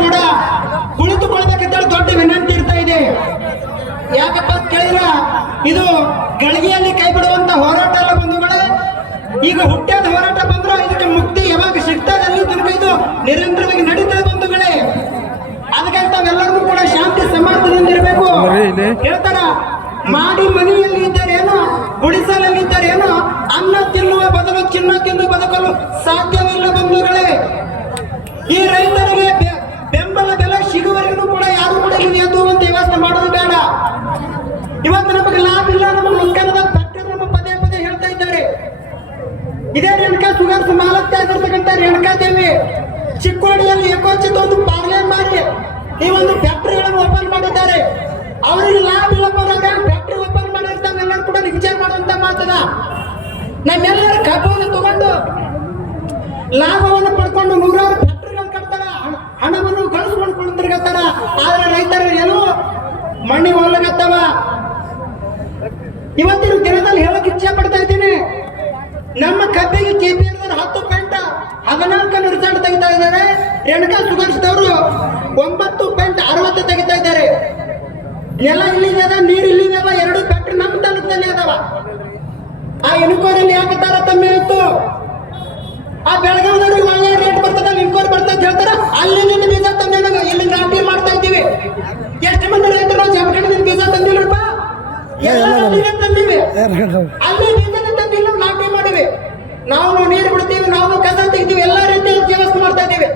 ಕೂಡ ಕುಳಿತುಕೊಳ್ಬೇಕಿದ್ದರೆ ದೊಡ್ಡ ವಿನಂತಿ ಇರ್ತಾ ಇದೆ. ಯಾಕಪ್ಪ ಅಂತ ಕೇಳಿದ್ರ ಇದು ಗಳಿಗೆಯಲ್ಲಿ ಕೈ ಬಿಡುವಂತ ಹೋರಾಟ ಅಲ್ಲ ಬಂಧುಗಳೇ. ಈಗ ಹುಟ್ಟ್ಯಾದ ಹೋರಾಟ ಬಂದ್ರೆ ಇದಕ್ಕೆ ಮುಕ್ತಿ ಯಾವಾಗ ಸಿಗ್ತದೆ ಅಲ್ಲಿ ತನಕ ಇದು ನಿರಂತರವಾಗಿ ನಡೀತದೆ ಬಂಧುಗಳೇ. ಅದಕ್ಕೆ ತಾವೆಲ್ಲರೂ ಕೂಡ ಶಾಂತಿ ಸಮಾಧಾನದಿಂದಿರಬೇಕು. ಹೇಳ್ತಾರ ಮಾಡಿ ಮನೆಯಲ್ಲಿ ಇದ್ದಾರೇನೋ ಗುಡಿಸಲಲ್ಲಿ ಇದ್ದಾರೇನೋ ಅನ್ನ ತಿನ್ನುವ ಬದಲು ಚಿನ್ನ ತಿಂದು ಬದುಕಲು ಸಾಧ್ಯವಿಲ್ಲ ಬಂಧುಗಳೇ. ಈ ರೈತರಿಗೆ ಬೆಂಬಲ ಬೆಲೆ ಸಿಗುವವರೆಗೂ ಕೂಡ ಯಾರು ಕೂಡ ಇಲ್ಲಿ ಎದ್ದುವಂತ ವ್ಯವಸ್ಥೆ ಮಾಡೋದು ಬೇಡ. ಇವತ್ತು ನಮಗೆ ಲಾಭ ಇಲ್ಲ, ನಮಗೆ ನುಕ್ಸಾನದ ಫ್ಯಾಕ್ಟರಿ ನಮ್ಮ ಪದೇ ಪದೇ ಹೇಳ್ತಾ ಇದ್ದಾರೆ. ಇದೇ ರೇಣುಕಾ ಸುಗರ್ಸ್ ಮಾಲಕ್ತೆ ಆಗಿರ್ತಕ್ಕಂಥ ರೇಣುಕಾದೇವಿ ಚಿಕ್ಕೋಡಿಯಲ್ಲಿ ಏಕೋಚಿತ ಒಂದು ಪಾರ್ಲರ್ ಮಾಡಿ ಈ ಒಂದು ಫ್ಯಾಕ್ಟರಿಗಳನ್ನು ಓಪನ್ ಮಾಡಿದ್ದಾರೆ. ಅವರಿಗೆ ಲಾಭ ಇಲ್ಲಪ್ಪ ಫ್ಯಾಕ್ಟರಿ ಓಪನ್ ಮಾಡಿರ್ತಾವೆ ಎಲ್ಲರೂ ಕೂಡ ವಿಚಾರ ಮಾಡುವಂತ ಮಾತದ. ನಮ್ಮೆಲ್ಲರ ಕಬ್ಬವನ್ನು ತಗೊಂಡು ಲಾಭವನ್ನು ಪಡ್ಕೊಂಡು ನೂರಾರು ಫ್ಯಾಕ್ಟರಿಗಳು ಕಟ್ತಾರ, ಹಣವನ್ನು ಗಳಿಸ್ಕೊಂಡು ತಿರುಗತ್ತಾರ. ಆದ್ರೆ ರೈತರು ಏನೋ ಮಣ್ಣಿ ಒಳಗತ್ತವ. ಇವತ್ತಿನ ದಿನದಲ್ಲಿ ಹೇಳಕ್ ಇಚ್ಛೆ ಪಡ್ತಾ ಇದ್ದೀನಿ, ನಮ್ಮ ಕಬ್ಬಿಗೆ KPR 10.14 ರಿಸಲ್ಟ್ ತೆಗಿತಾ ಇದ್ದಾರೆ. ರೇಣುಕಾ ಸುಗರ್ಸ್ದವರು 9.60 ತೆಗಿತಾ ಇದ್ದಾರೆ. ನೆಲ ಇಲ್ಲಿದೆ ಅದ, ನೀರು ಇಲ್ಲಿದೆ ಅದ, ಎರಡು ಫ್ಯಾಕ್ಟ್ರಿ ನಮ್ಮ ತಾಲೂಕಿನಲ್ಲಿ ಅದಾವ. ಆ ಇನ್ಕೋರಲ್ಲಿ ಯಾಕೆ ತಾರತಮ್ಯ ಇತ್ತು? ಆ ಬೆಳಗಾವಿದವ್ರಿಗೆ ಒಳ್ಳೆ ರೇಟ್ ಬರ್ತದ, ಇನ್ಕೋರ್ ಬರ್ತದ ಹೇಳ್ತಾರ. ಅಲ್ಲಿ ಬೀಜ ತಂದ ಇಲ್ಲಿ ನಾಟಿ ಮಾಡ್ತಾ ಇದ್ದೀವಿ. ಎಷ್ಟು ಮಂದಿ ರೈತರು ಜಮಖಂಡದಿಂದ ಬೀಜ ತಂದಿಲ್ಲಪ್ಪ, ತಂದಿವಿ. ಅಲ್ಲಿ ಬೀಜ ತಂದಿಲ್ಲ, ನಾಟಿ ಮಾಡಿವಿ. ನಾವು ನೀರು ಬಿಡ್ತೀವಿ, ನಾವು ಕಸ ತೆಗಿತೀವಿ, ಎಲ್ಲ ರೀತಿಯ ವ್ಯವಸ್ಥೆ ಮಾಡ್ತಾ ಇದ್ದೀವಿ.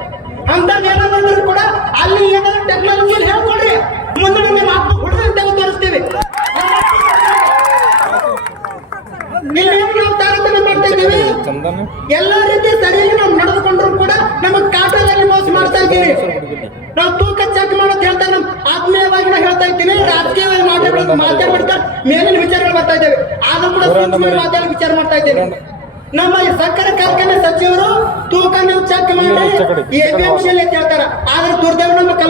ಅಂತ ಏನಾದ್ರು ಕೂಡ ಅಲ್ಲಿ ಏನಾದ್ರು ಟೆಕ್ನಾಲಜಿಯಲ್ಲಿ ಹೇಳ್ಕೊಡ್ರಿ, ಮುಂದೆ ನಮ್ಮ ಅಪ್ಪ ಹುಡುಗಂತ ತೋರಿಸ್ತೀವಿ. ನಾವು ತಾರತಮ್ಯ ಮಾಡ್ತಾ ಇದ್ದೀವಿ. ಎಲ್ಲ ರೀತಿ ಸರಿಯಾಗಿ ನಾವು ನಡೆದುಕೊಂಡ್ರು ಕೂಡ ನಮಗೆ ಕಾಟದಲ್ಲಿ ಮೋಸ ಮಾಡ್ತಾ ಇದ್ದೀವಿ. ನಾವು ತೂಕ ಚೆಕ್ ಮಾಡೋದು ಹೇಳ್ತಾ ನಮ್ಮ ಆತ್ಮೀಯವಾಗಿ ನಾವು ಹೇಳ್ತಾ ಇದ್ದೀನಿ. ರಾಜಕೀಯವಾಗಿ ಮಾತಾಡ್ಬಿಡ್ತಾ ಮೇಲಿನ ವಿಚಾರಗಳು ಬರ್ತಾ ಇದ್ದೇವೆ, ಆದ್ರೂ ಕೂಡ ಮಾತಾಡಿ ವಿಚಾರ ಮಾಡ್ತಾ ಇದ್ದೇವೆ. ನಮ್ಮ ಸಕ್ಕರೆ ಕಾರ್ಖಾನೆ ಸಚಿವರು ತೂಕ ನೀವು ಚೆಕ್ ಮಾಡಿ APMC ಅಂತ ಹೇಳ್ತಾರ. ಆದ್ರೆ ದುರ್ದೈವ ನಮ್ಮ